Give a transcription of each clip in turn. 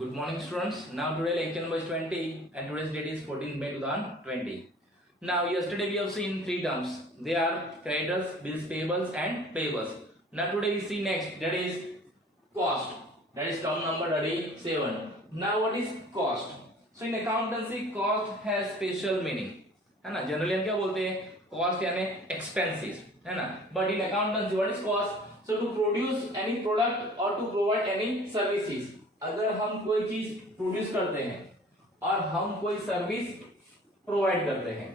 Good morning, students. Now today lecture number is 20 and today's date is 14th May 2020. Now yesterday we have seen three terms. They are creditors, bills payables and payables. Now today we see next, that is cost. That is term number 37. Now what is cost? So in accountancy cost has special meaning. है ना, generally हम क्या बोलते हैं, cost यानी expenses, है ना. But in accountancy what is cost? So to produce any product और टू प्रोवाइड एनी सर्विसेज. अगर हम कोई चीज प्रोड्यूस करते हैं और हम कोई सर्विस प्रोवाइड करते हैं,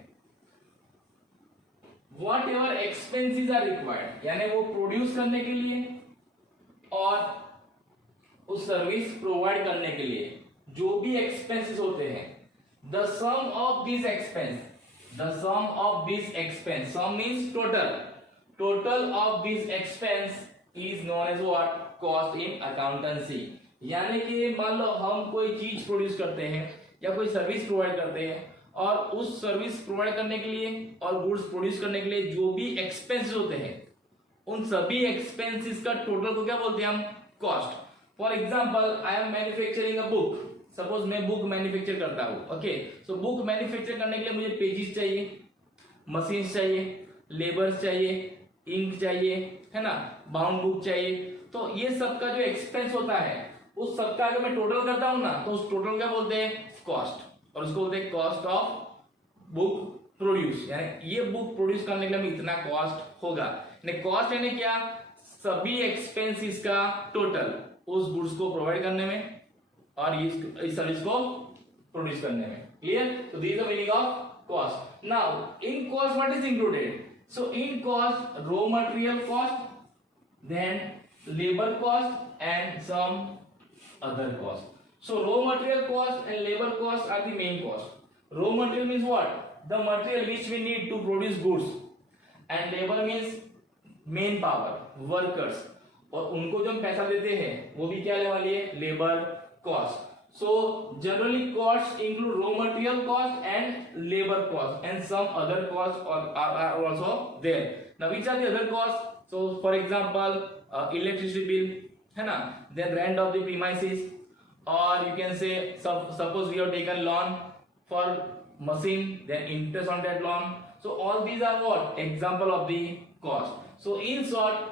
whatever expenses are required, यानी वो प्रोड्यूस करने के लिए और उस सर्विस प्रोवाइड करने के लिए जो भी एक्सपेंसेस होते हैं, the sum of this expense, the sum of this expense, sum means total of this expense is known as what? Cost in accountancy. यानी कि मान लो हम कोई चीज प्रोड्यूस करते हैं या कोई सर्विस प्रोवाइड करते हैं और उस सर्विस प्रोवाइड करने के लिए और गुड्स प्रोड्यूस करने के लिए जो भी एक्सपेंसेस होते हैं, उन सभी एक्सपेंसेस का टोटल को क्या बोलते हैं हम? Cost. For example, I am manufacturing a book. Suppose मैं बुक मैन्युफैक्चर करता हूँ. ओके, सो बुक मैन्युफैक्चर करने के लिए मुझे पेजेस चाहिए, मशीन चाहिए, लेबर्स चाहिए, इंक चाहिए, है ना, बाउंड बुक चाहिए. तो ये सब का जो एक्सपेंस होता है, उस सब का अगर मैं टोटल करता हूँ ना, तो उस टोटल क्या बोलते हैं? कॉस्ट. और उसको बोलते हैं कॉस्ट ऑफ बुक प्रोड्यूस. यानी ये बुक प्रोड्यूस करने के लिए इतना कॉस्ट होगा. कॉस्ट यानी क्या? सभी एक्सपेंसेस का टोटल उस गुड्स को प्रोवाइड करने में और इस सर्विस को प्रोड्यूस करने में. क्लियर? तो this is the meaning of cost. Now in cost what is included? So in cost raw material cost, then labour cost and some other cost. So raw material cost and labour cost are the main cost. Raw material means what? The material which we need to produce goods, and labour means man power, workers, और उनको जो हम पैसा देते हैं वो भी क्या लेने वाली है? Labour cost. So generally costs include raw material cost and labor cost and some other costs are also there. Now which are the other costs? So for example, electricity bill, है ना, then rent of the premises, or you can say suppose we have taken loan for machine, then interest on that loan. So all these are what? Example of the cost. So in short,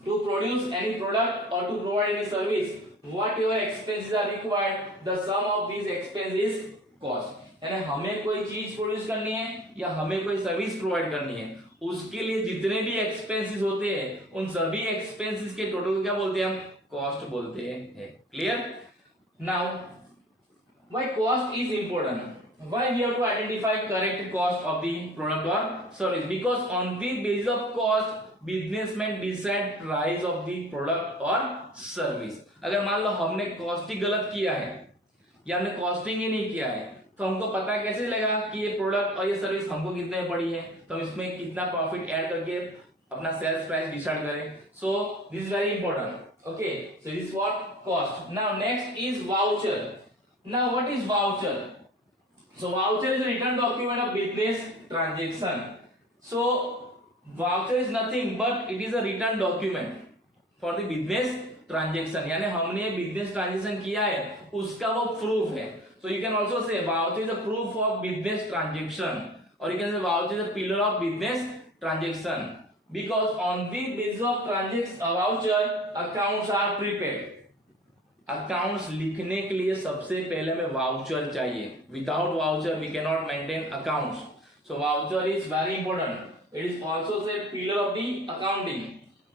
to produce any product or to provide any service, whatever expenses are required, the sum of these expenses is cost. यानी हमें कोई चीज produce करनी है या हमें कोई service provide करनी है, उसके लिए जितने भी एक्सपेंसेस होते हैं, उन सभी एक्सपेंसेस के टोटल को क्या बोलते हैं हम? कॉस्ट बोलते हैं. Clear? Now why cost is important? Why we have to identify correct cost of the product और service? Because on the basis of cost businessman decide price of the product और service. अगर मान लो हमने costing गलत किया है या हमने कॉस्टिंग ही नहीं किया है, तो हमको पता कैसे लगा कि ये प्रोडक्ट और ये सर्विस हमको कितने में पड़ी है, तो हम इसमें कितना प्रॉफिट ऐड करके अपना सेल्स प्राइस डिसाइड करें. So this is very important. Okay, so this what? Cost. Now next is voucher. Now what is voucher? So voucher is a return document of business transaction. So voucher is nothing but it is a return document for the business transaction. यानी हमने business transaction किया है उसका वो proof है. So you can also say voucher is a proof of business transaction, और you can say voucher is a pillar of business transaction, because on the basis of transaction voucher accounts are prepared. Accounts लिखने के लिए सबसे पहले हमें voucher चाहिए. Without voucher we can not maintain accounts. So voucher is very important. It is also say pillar of the accounting,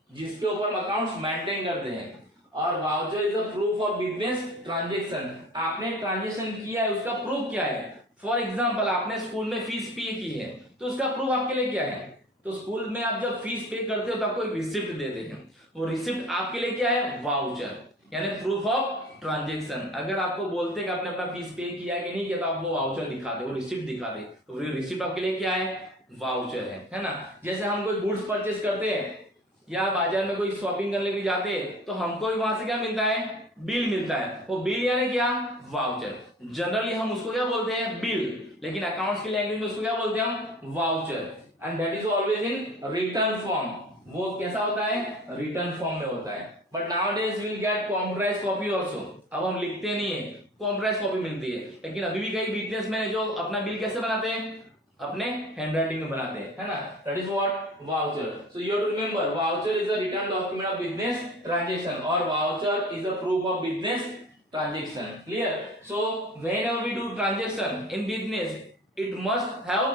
जिसके ऊपर हम अकाउंट्स मेंटेन करते हैं. और voucher is a proof of business transaction. आपने ट्रांजैक्शन किया है, उसका प्रूफ क्या है? फॉर एग्जांपल, आपने स्कूल में फीस पे की है, तो उसका प्रूफ आपके लिए क्या है? तो स्कूल में आप जब फीस पे करते हो तो आपको एक रिसिप्ट देते हैं. वो रिसिप्ट आपके लिए क्या है? वाउचर, यानी प्रूफ ऑफ ट्रांजैक्शन. अगर आपको बोलते हैं कि आपने अपना फीस पे किया कि नहीं किया, तो आप वो वाउचर दिखाते, वो रिसिप्ट दिखाते. तो रिसिप्ट आपके लिए क्या है? वाउचर है ना. जैसे हम कोई गुड्स परचेस करते हैं या बाजार में कोई शॉपिंग करने के लिए जाते हैं, तो हमको भी वहां से क्या मिलता है? बिल मिलता है. वो बिल यानी क्या? वाउचर. जनरली हम उसको क्या बोलते हैं? बिल. लेकिन अकाउंट्स की लैंग्वेज में उसको क्या बोलते हैं हम? Voucher. And that is always in return form. वो कैसा होता है, रिटर्न फॉर्म में होता है। But nowadays will get computerise copy also, अब हम लिखते नहीं है, कंप्यूटराइज कॉपी मिलती है। लेकिन अभी भी कई बिजनेसमैन है जो अपना बिल कैसे बनाते हैं, अपने हैंडराइटिंग में बनाते हैं, है ना। That is what, voucher. So you have to remember, voucher is a return document of business transaction, और voucher is a proof of business transaction. Clear? So whenever we do transaction in business, it must have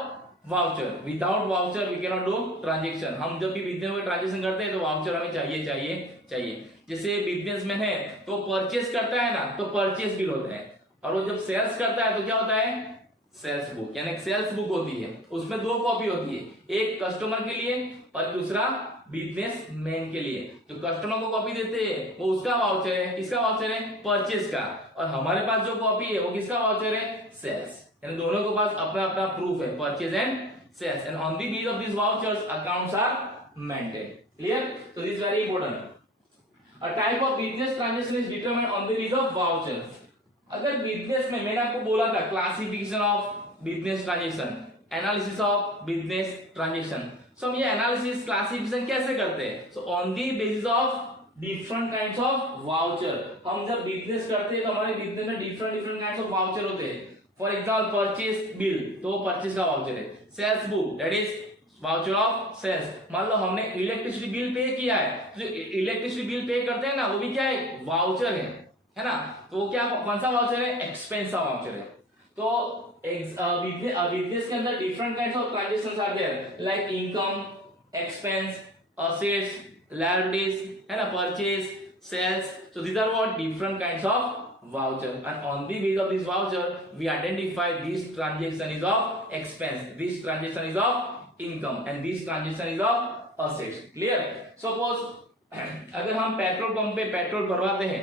voucher. Without voucher we cannot do transaction. हम जब भी business में transaction करते हैं तो voucher हमें चाहिए चाहिए चाहिए। जैसे बिजनेसमैन है तो परचेस करता है ना, तो परचेस बिल होता है, और वो जब सेल्स करता है तो क्या होता है, सेल्स बुक, यानी सेल्स बुक होती है। उसमें दो कॉपी होती है, एक कस्टमर के लिए और दूसरा बिजनेसमैन के लिए। जो कस्टमर को कॉपी देते हैं वो उसका वाउचर है, किसका वाउचर है, परचेस का, और हमारे पास जो कॉपी है वो किसका वाउचर है, सेल्स। यानी दोनों के पास अपना अपना प्रूफ है, purchase and sales, and on the base of this vouchers accounts are maintained. Clear? So this very important. A type of business transaction is determined on the base of vouchers. अगर business में मैंने आपको बोला था classification of business transaction, analysis of business transaction. So हम ये analysis classification कैसे करते हैं, so on the basis of different kinds of voucher. हम जब बिजनेस करते हैं तो हमारे बिजनेस में different different kinds of voucher होते हैं। फॉर एग्जांपल परचेस बिल, तो परचेस का वाउचर है। Sales book, that is voucher of sales. मान लो हमने इलेक्ट्रिसिटी बिल पे किया है, जो इलेक्ट्रिसिटी बिल पे करते हैं ना, वो भी क्या है, वाउचर है ना। तो वो क्या, कौन सा वाउचर है, एक्सपेंस का वाउचर है। तो बिजनेस के अंदर different kinds of transactions are there, like income, expense, assets, liabilities, है ना, purchase, sales. So these are what, different kinds of voucher, and on the base of this voucher we identify this transaction is of expense, this transaction is of income, and this transaction is of assets. Clear? Suppose अगर हम petrol pump पे petrol भरवाते हैं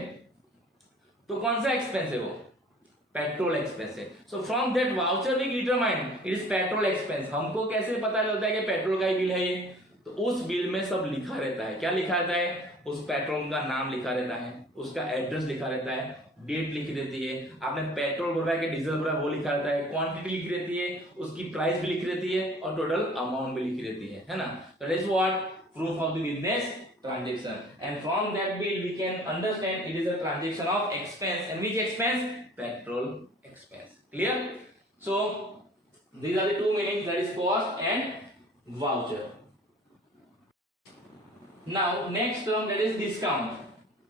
तो कौन सा expense है, वो पेट्रोल एक्सपेंस है। So from that voucher we determine it is petrol expense. हमको कैसे पता चलता है कि पेट्रोल का ही बिल है ये, तो उस बिल में सब लिखा रहता है। क्या लिखा रहता है, उस पेट्रोल का नाम लिखा रहता है, उसका एड्रेस लिखा रहता है, डेट लिखी रहती है, आपने पेट्रोल भरवाया कि डीजल भरवाया वो लिखा रहता है, क्वांटिटी लिखी रहती है, उसकी प्राइस भी लिखी रहती है, और टोटल अमाउंट भी लिखी रहती है ना। That is what, proof of the business transaction, and from that bill we can understand it is a transaction of expense, and which expense, petrol expense. Clear? So these are the two meanings, that is cost and voucher. Now next term, that is discount.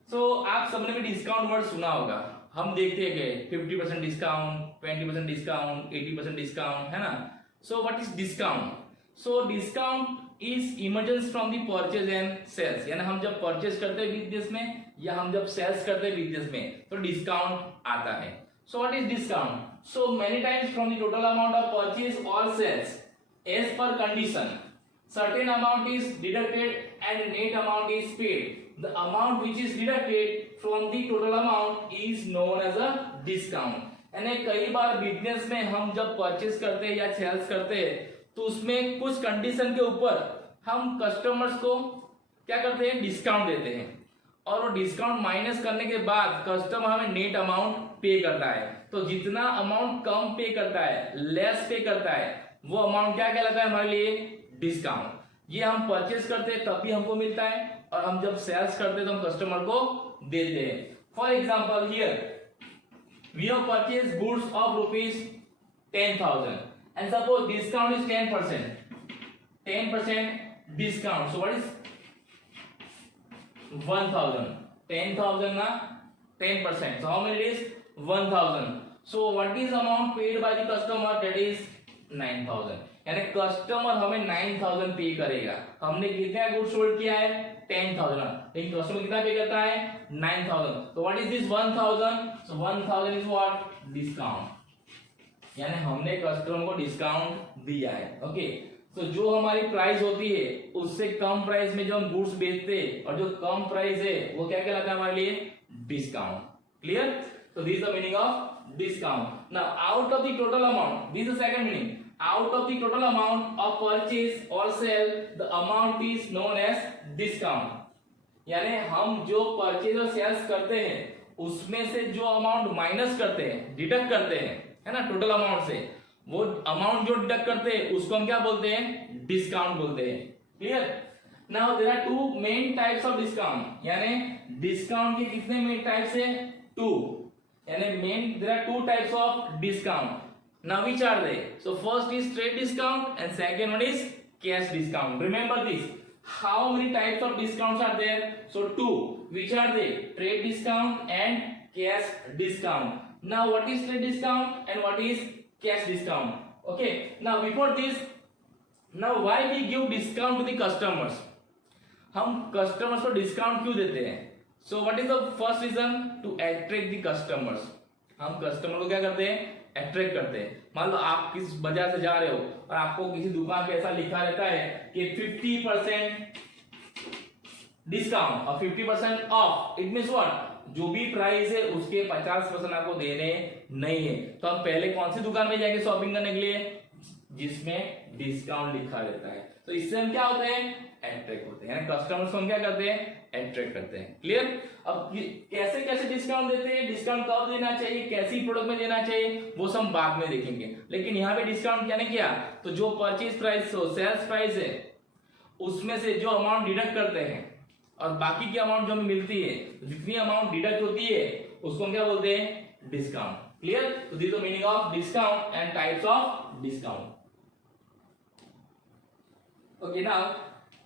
So आप सबने भी discount word सुना होगा। हम देखते हैं कि 50% discount, 20% discount, 80% discount, है ना। So what is discount? So discount is emergence from the purchase and sales, यानी हम जब परचेज करते हैं बिजनेस में या हम जब सेल्स करते हैं बिजनेस में तो डिस्काउंट आता है। So what is discount? So many times from the total amount of purchase और sales as per condition certain amount is deducted and net amount is paid. The amount which is deducted from the total amount is known as a discount. यानी कई बार business में हम जब purchase करते हैं या sales करते हैं तो उसमें कुछ कंडीशन के ऊपर हम कस्टमर्स को क्या करते हैं, डिस्काउंट देते हैं, और वो डिस्काउंट माइनस करने के बाद कस्टमर हमें नेट अमाउंट पे करता है। तो जितना अमाउंट कम पे करता है, लेस पे करता है, वो अमाउंट क्या कहलाता है हमारे लिए, डिस्काउंट। ये हम परचेज करते हैं तभी हमको मिलता है, और हम जब सेल्स करते हैं तो हम कस्टमर को देते हैं। For example here we have purchase goods of rupees 10,000 and suppose discount is 10% discount. So what is 1,000, 10,000 ना 10%, so how many is 1,000. So what is amount paid by the customer, that is 9,000. यानी customer हमें 9,000 पे करेगा। हमने कितना good sold किया है, 10,000, लेकिन कस्टमर कितना पे करता है, 9,000. तो what is this 1,000? So 1,000 is what, discount. यानी हमने कस्टमर को डिस्काउंट दिया है। ओके, तो जो हमारी प्राइस होती है उससे कम प्राइस में जो हम गुड्स बेचते हैं, और जो कम प्राइस है वो क्या कहलाता है हमारे लिए, डिस्काउंट। क्लियर? तो this is the meaning of discount. Now out of the total amount, this is the second meaning, out of the total amount of purchase or sale, the amount is known as discount. यानी हम जो purchase और sales करते हैं उसमें से जो amount minus करते हैं, डिडक्ट करते हैं, है ना, टोटल अमाउंट से, वो अमाउंट जो डिडक्ट करते हैं उसको हम क्या बोलते हैं, डिस्काउंट बोलते हैं। Clear? Now there are two main types of discount, यानी डिस्काउंट के कितने मेन टाइप्स है? टू, यानी main there are two types of discount. Now which are they? So first is trade discount and second one is cash discount. Remember this. How many types of discounts are there? So two. Which are they? Trade discount and cash discount. Now what is trade discount and what is cash discount? Okay. Now before this, now why we give discount to the customers? हम customers को discount क्यों देते हैं? So what is the first reason? To attract the customers. हम customer को क्या करते हैं? अट्रैक्ट करते हैं. मान लो आप किस बाजार से जा रहे हो और आपको किसी दुकान पे ऐसा लिखा रहता है कि 50% डिस्काउंट और 50% ऑफ. It means what? जो भी प्राइस है उसके 50% आपको देने नहीं है. तो हम पहले कौन सी दुकान में जाएंगे शॉपिंग करने के लिए? जिसमें डिस्काउंट लिखा रहता है. तो इससे हम क्या होते हैं? अट्रैक्ट होते हैं. कस्टमर्स को हम क्या करते हैं? अट्रैक्ट करते हैं. क्लियर? अब कैसे कैसे डिस्काउंट देते हैं, डिस्काउंट कब देना चाहिए, कैसी प्रोडक्ट में देना चाहिए, वो सब बाद में देखेंगे. लेकिन यहाँ पे डिस्काउंट क्या नहीं किया, तो जो परचेज प्राइस हो, सेल्स प्राइस है, उसमें से जो अमाउंट डिडक्ट करते हैं और बाकी की अमाउंट जो हमें मिलती है, जितनी अमाउंट डिडक्ट होती है उसको हम क्या बोलते हैं? डिस्काउंट. क्लियर? तो this is the meaning of discount and types of discount. Okay, now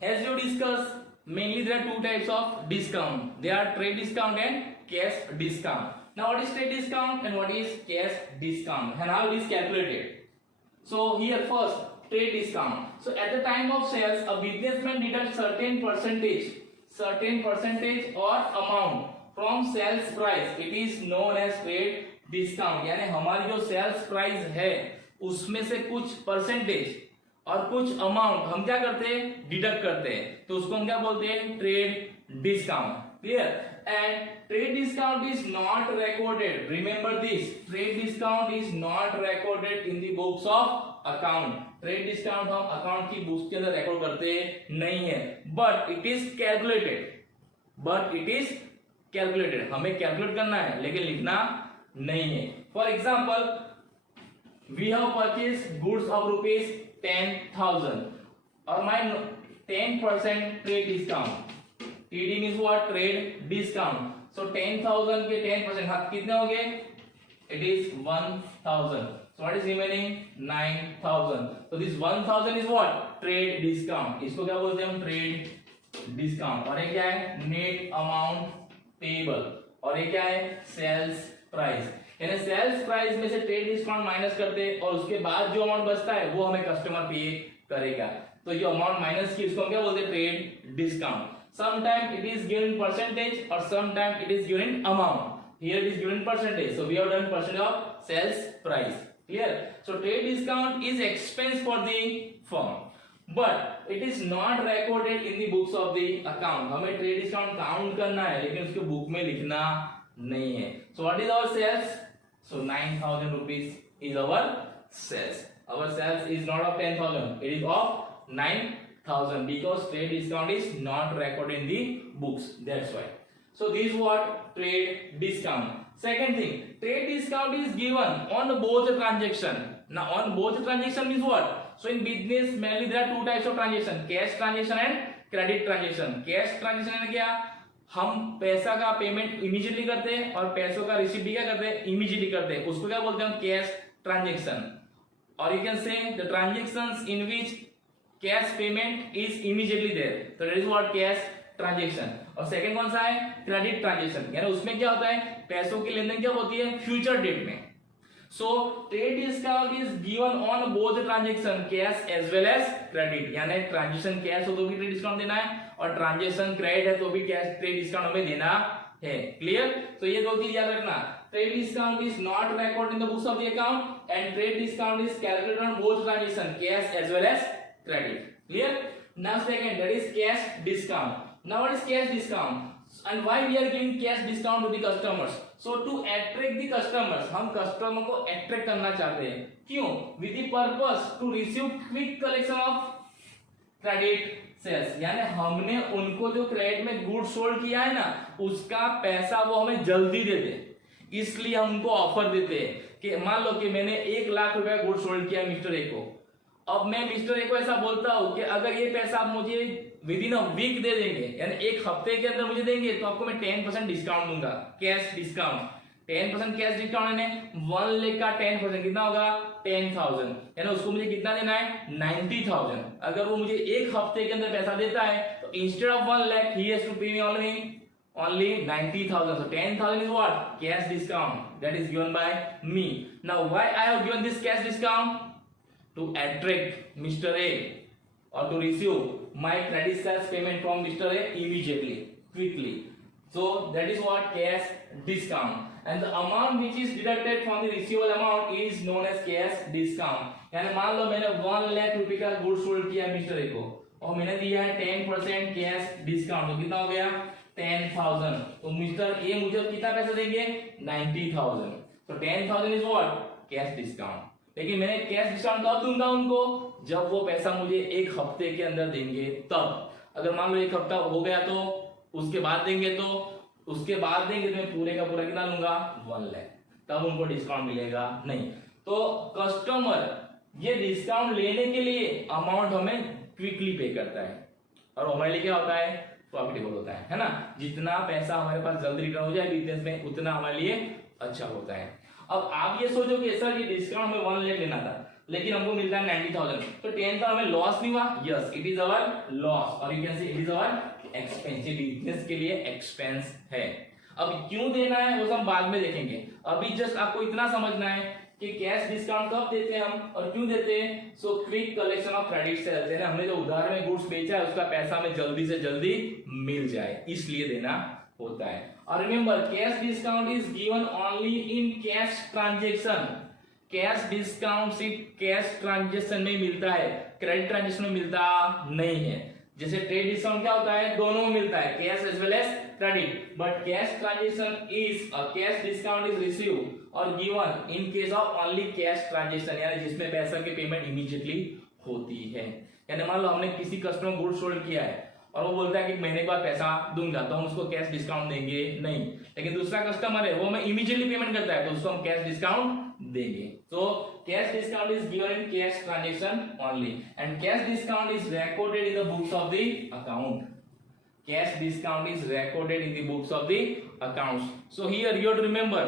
as you discussed, mainly there are two types of discount. They are trade discount and cash discount. Now what is trade discount and what is cash discount and how it is calculated? So here first, trade discount. So at the time of sales, a businessman deducts certain percentage or amount from sales price. It is known as trade discount. यानी हमारी जो sales price है उसमें से कुछ percentage और कुछ amount हम क्या करते हैं? डिडक्ट करते हैं. तो उसको हम क्या बोलते हैं? Trade discount. Clear? And trade discount is not recorded. Remember this, trade discount is not recorded in the books of account. Trade discount हम अकाउंट की बुक्स के अंदर रिकॉर्ड करते नहीं है, बट इट इज कैलकुलेटेड. हमें कैलकुलेट करना है लेकिन लिखना नहीं है. For example, we have purchase goods of rupees 10,000 और my 10% trade discount. TD means what? Trade discount. So 10,000 के 10% हाँ कितने हो गए? It is 1,000. So what is remaining? 9,000. So this 1,000 is what? Trade discount. इसको क्या बोलते हैं हम? Trade discount. और ये क्या है? Net amount payable. और ये क्या है? Sales price. यानी सेल्स प्राइस में से ट्रेड डिस्काउंट माइनस करते हैं और उसके बाद जो अमाउंट बचता है वो हमें कस्टमर पे करेगा. तो जो अमाउंट माइनस की उसको हम क्या बोलते हैं? Trade discount. Sometime it is given in percentage और sometime it is given in amount. Here it is given in percentage, so we have done percentage of sales price. Clear? So trade discount is expense for the firm, but it is not recorded in the books of the account. हमें trade discount count करना है लेकिन उसके book में लिखना नहीं है. So what is our sales? So 9,000 rupees is our sales. Our sales is not of 10,000. It is of 9,000 because trade discount is not recorded in the books. That's why. So this is what trade discount. Second thing, trade discount is given on both transaction. Now on both transaction means what? So in business mainly there are two types of transaction: cash transaction and credit transaction. Cash transaction है क्या? हम पैसा का payment immediately करते हैं और पैसों का रिसीव भी क्या करते हैं? इमीडिएटली करते हैं. उसको क्या बोलते हैं हम? Cash transaction. और you can say the transactions in which cash payment is immediately there. तो that is what? Cash transaction. और सेकंड कौन सा है? Credit transaction. यानी उसमें क्या होता है? पैसों की लेनदेन क्या होती है? फ्यूचर डेट में. So trade discount is given on both transaction, cash as well as credit. यानी ट्रांजेक्शन कैश हो तो भी ट्रेड डिस्काउंट देना है और ट्रांजेक्शन क्रेडिट है तो भी कैश ट्रेड डिस्काउंट हमें देना है. क्लियर? तो ये दो चीज याद रखना. Trade discount is not recorded in the books of the account and trade discount is calculated on both transaction, cash as well as credit. Clear? Now second, that is cash discount. Now what is cash discount? And why we are giving cash discount to the customers? So to attract the customers, हम customer को attract करना चाहते हैं. क्यों? With the purpose to receive quick collection of credit sales. यानी हमने उनको जो क्रेडिट में गुड सोल्ड किया है ना उसका पैसा वो हमें जल्दी दे दे, इसलिए हम उनको ऑफर देते हैं कि मान लो कि मैंने 1 लाख रुपए गुड सोल्ड किया मिस्टर ए को. अब मैं मिस्टर ए को ऐसा बोलता हूं कि अगर ये पैसा आप मुझे विद इन अ वीक दे देंगे, यानी एक हफ्ते के अंदर मुझे देंगे, तो आपको मैं 10% डिस्काउंट दूंगा, कैश डिस्काउंट। 10% कैश डिस्काउंट यानी 1 लाख का 10% कितना होगा 10,000, यानी उसको मुझे कितना देना है 90,000। अगर वो मुझे एक हफ्ते के अंदर पैसा देता है तो इंस्टेड ऑफ 1 लाख ही has to pay me only 90,000. So 10,000 is what? Cash discount that is given by me. Now why I have given this cash discount? To attract Mr. A or to receive my credit sales payment from Mr. A immediately, quickly. So that is what cash discount. And the amount which is deducted from the receivable amount is known as cash discount. यानी मान लो मैंने 1 लाख रुपए का goods sold किया mister A को और मैंने दिया है 10% कैश डिस्काउंट, तो कितना हो गया 10,000। तो मिस्टर ए मुझे कितना पैसा देंगे 90,000। तो 10,000 इज व्हाट कैश डिस्काउंट। लेकिन मैंने कैश डिस्काउंट कब दूंगा उनको, जब वो पैसा मुझे एक हफ्ते के अंदर देंगे तब। अगर मान लो एक हफ्ता हो गया तो उसके बाद देंगे, तो उसके बाद देंगे तो मैं पूरे का पूरा कितना लूंगा 1 लाख, तब उनको डिस्काउंट मिलेगा नहीं। तो कस्टमर ये डिस्काउंट लेने के लिए अमाउंट हमें क्विकली पे करता है और हमारे लिए क्या होता है प्रॉफिटेबल होता है ना। जितना पैसा हमारे पास जल्दी रिटर्न हो जाए बिजनेस में उतना हमारे लिए अच्छा होता है। अब आप ये सोचो कि सर ये डिस्काउंट हमें 1 लाख लेना था लेकिन हमको मिलता है 90,000, तो 10,000 हमें लॉस नहीं हुआ? Yes, it is our loss और you can say it is our expense. Business के लिए एक्सपेंस है। अब क्यों देना है वो सब बाद में देखेंगे, अभी जस्ट आपको इतना समझना है कि कैश डिस्काउंट कब देते हैं हम और क्यों देते हैं। So quick collection of credit sales, यानी हमने जो उधार में गुड्स बेचा है उसका पैसा हमें जल्दी से जल्दी मिल जाए, इसलिए देना होता है। और remember cash discount is given only in cash transaction. Cash discount सिर्फ कैश ट्रांजैक्शन में मिलता है, क्रेडिट ट्रांजैक्शन में मिलता नहीं है। जैसे ट्रेड डिस्काउंट क्या होता है दोनों में मिलता है, cash as well as credit, but cash transaction is cash discount is receive और given in case of only cash transaction, यानी जिसमें पैसा की पेमेंट इमीडिएटली होती है। यानी मान लो हमने किसी कस्टमर को गुड्स सोल्ड किया है और वो बोलता है कि महीने के बाद पैसा दूंगा, तो हम उसको कैश डिस्काउंट देंगे नहीं। लेकिन दूसरा कस्टमर है वो हमें इमीडिएटली पेमेंट करता है तो उसको हम कैश डिस्काउंट देंगे। तो cash discount is given in cash transaction only and cash discount is recorded in the books of the account. Cash discount is recorded in the books of the accounts. So here you have to remember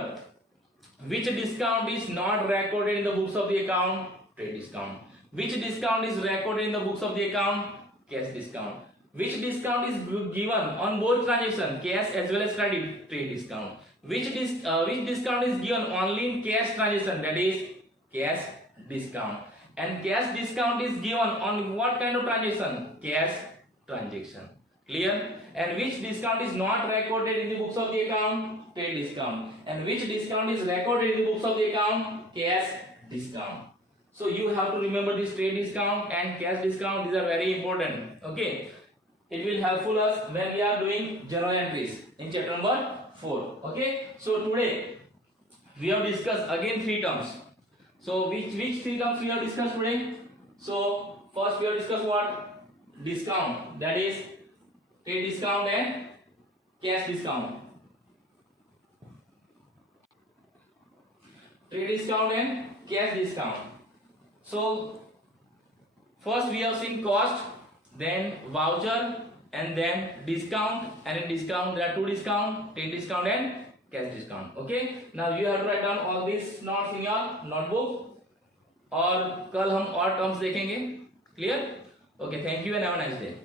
which discount is not recorded in the books of the account, trade discount. Which discount is recorded in the books of the account, cash discount. Which discount is given on both transactions, cash as well as credit, trade discount. Which discount is given only in cash transaction, that is cash discount. And cash discount is given on what kind of transaction, cash transaction. Clear? And which discount is not recorded in the books of the account, trade discount. And which discount is recorded in the books of the account, cash discount. So you have to remember this trade discount and cash discount, these are very important. Okay, it will helpful us when we are doing journal entries in chapter number 4. Okay, so today we have discussed again 3 terms. So which 3 terms we have discussed today? So first we have discussed what? Discount, that is trade discount and cash discount. Trade discount and cash discount. So first we have seen cost, then voucher, and then discount. And in discount there are 2 discount, trade discount and cash discount. Okay, now you have to write down all these notes in your notebook और कल हम और terms देखेंगे. Clear? Okay, thank you and have a nice day.